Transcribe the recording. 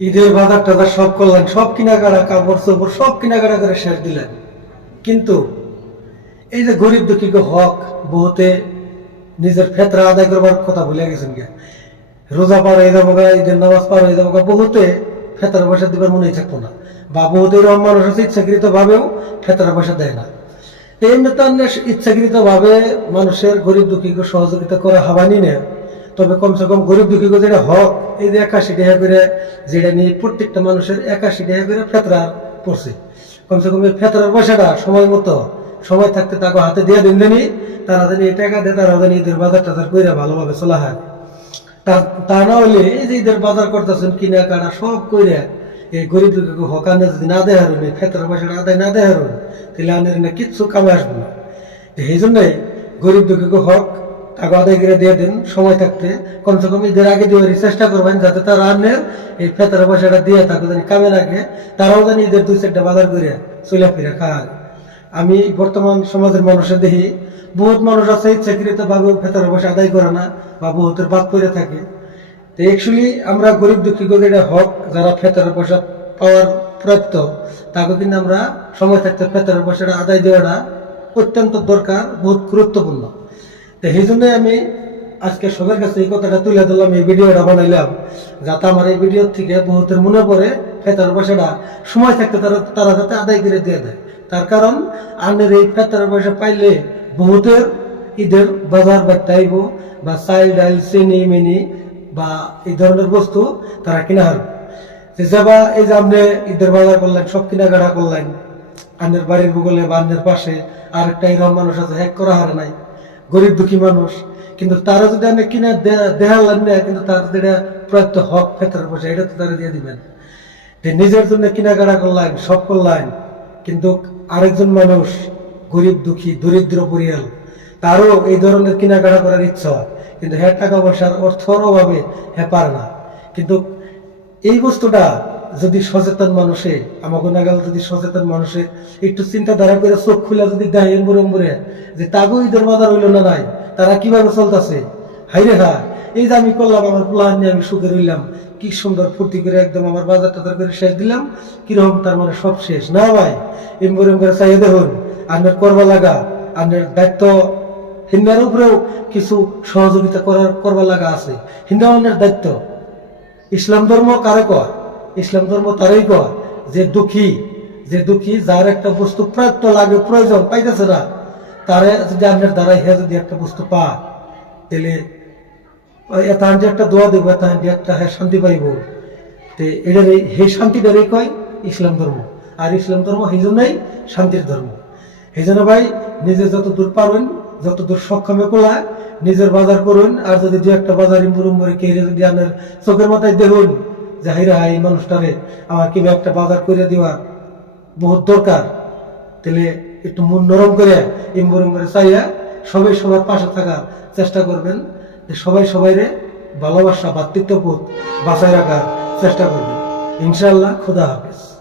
ঈদের বাজার টাজার সব করলেন, সব কেনাকাটা, কাপড় চোপড় সব কেনাকাটা করে শেষ দিলেন। কিন্তু এই যে গরিব দুঃখীকে হক বহুতে নিজের ফেতরা আদায় করবার কথা ভুলে গেছেন গে রোজা পার হয়ে যাব ঈদের নামাজ পার হয়ে যাব বহুতে ফেতরা পয়সা দিবার মনেই থাকতো না। বা বহুতে এরকম মানুষ আছে ইচ্ছাকৃত ভাবেও ফেতরা পয়সা দেয় না। এই তো ইচ্ছাকৃত ভাবে মানুষের গরিব দুঃখীকে সহযোগিতা করা হাবানি নেয় তবে কমসে কম গরিব দুঃখীকে যেটা হক, এই যে একাশি টাকা করে যেটা নিয়ে প্রত্যেকটা মানুষের একাশি টাকা করে ফেতরা পড়ছে। কমসে কম এই ফেতরার পয়সাটা সময় মতো, সময় থাকতে তাকে হাতে দিয়ে দিন জানি, তারা এই টাকা দিয়ে তারা জানি ঈদের বাজার টাজার করে ভালোভাবে চলা হয়। তা- না হলে এই যে ঈদের বাজার করতেছেন কিনা কাটা সব কইরা এই গরিব দুঃখীকে হকানে যদি না দেয় হারুন ফেতরার পয়সাটা আদায় না দেয় হারুন, তাহলে না কিচ্ছু কামে আসবে না। এই জন্যই গরিব দুঃখীকে হক টাকা আদায় করে দিয়ে দিন, সময় থাকতে। কমসে কম ঈদের আগে দেওয়ার চেষ্টা করবেন যাতে তারা আনের এই ফেতার পয়সাটা দিয়ে থাকে জানি কামে লাগে, তারাও জানি ঈদের দুই চারটা বাজার করে চলে ফিরে খায়। আমি বর্তমান সমাজের মানুষের দেখি, বহুত মানুষ আছে ইচ্ছাকৃত ফেতার পয়সা আদায় করে না বা বহুতের বাদ পড়ে থাকে। তো অ্যাকচুয়ালি আমরা গরিব দুঃখী এটা হক, যারা ফেতার পয়সা পাওয়ার প্রাপ্ত তাকে কিন্তু আমরা সময় থাকতে ফেতার পয়সাটা আদায় দেওয়াটা অত্যন্ত দরকার, বহুত গুরুত্বপূর্ণ। তো সেই জন্যই আমি আজকে সবার কাছে এই কথাটা তুলে ধরলাম, এই ভিডিওটা বানাইলাম, যাতে আমার এই ভিডিও থেকে বহুতের মনে পড়ে, ফেতার পয়সাটা সময় থাকতে তারা তারা যাতে আদায় করে দিয়ে দেয়। তার কারণ, আনের এই ফেতার পয়সা পাইলে বহুতের ঈদের বাজার বাড়তে আইব বা চাল, ডাল, চিনি, মিনি, বা এই ধরনের বস্তু তারা কিনা হারবে যে যাবা, এই যে আপনি ঈদের বাজার করলেন, সব কেনাকাটা করলেন আন্নের বাড়ির ভূগোলে বা আন্নের পাশে আর একটা এরকম মানুষ আছে, হ্যাক করা হারে নাই। গরিব দুঃখী মানুষ, কিন্তু তারা যদি আপনি কিনা দেখালেন না কিন্তু তার যেটা প্রয়ত্ন হক ফেতর পয়সা এটা তো তারা দিয়ে দিবেন নিজের জন্য কেনাকাটা করলেন, সব করলেন, কিন্তু আরেকজন মানুষ, গরিব দুঃখী, দরিদ্র পরিয়াল, তারও এই ধরনের কেনাকাটা করার ইচ্ছা। কিন্তু হ্যাঁ টাকা পয়সার অর্থর অভাবে হ্যাঁ পারে না কিন্তু এই বস্তুটা যদি সচেতন মানুষে আমাকে নাগাল যদি সচেতন মানুষে একটু চিন্তাধারা করে চোখ খুলে যদি দেয় এম্বুরে এম্বুরে যে তাগো ঈদের বাজার হইল না নাই, তারা কীভাবে চলতেছে? হাইরে হা, এই যে আমি করলাম, আমার প্লান নিয়ে আমি সুখে রইলাম, কি সুন্দর ফুর্তি করে একদম আমার বাজার টাজার করে শেষ দিলাম, কীরকম তার মানে সব শেষ। না ভাই এম্বুরে এম্বুরে চাইয়ে দেখুন আপনার করবা লাগা আপনার দায়িত্ব হিন্দার উপরেও কিছু সহযোগিতা করার করবা লাগা আছে। হিন্দাওয়ানের দায়িত্ব। ইসলাম ধর্ম কারে কয়? ইসলাম ধর্ম তারই কয়, যে দুঃখী যে দুঃখী যার একটা বস্তু প্রাপ্ত লাগে, প্রয়োজন, পাইতেছে না, তারে যদি আপনার দ্বারা হে যদি একটা বস্তু পায়, তাহলে এতান যে একটা দোয়া দেবো এতান যে একটা হ্যাঁ শান্তি পাইব। তে এটার এই হে শান্তিটারই কয় ইসলাম ধর্ম। আর ইসলাম ধর্ম সেই জন্যই শান্তির ধর্ম। এই জন্য ভাই, নিজে যত দূর পারবেন, যত দূর সক্ষমে কোলা নিজের বাজার করুন, আর যদি দু একটা বাজার ইম্বুর কেড়ে যদি আপনার চোখের মাথায় দেখুন হয় এই মানুষটারে আমার কীভাবে একটা বাজার করে দেওয়া বহুত দরকার। তাহলে একটু মন নরম করে ইম্বর ইম্বরে চাইয়া সবাই সবার পাশে থাকার চেষ্টা করবেন। যে সবাই সবাইরে ভালোবাসা, ভাতৃত্ববোধ বাঁচায় রাখার চেষ্টা করবেন। ইনশাল্লাহ খুদা হাফেজ।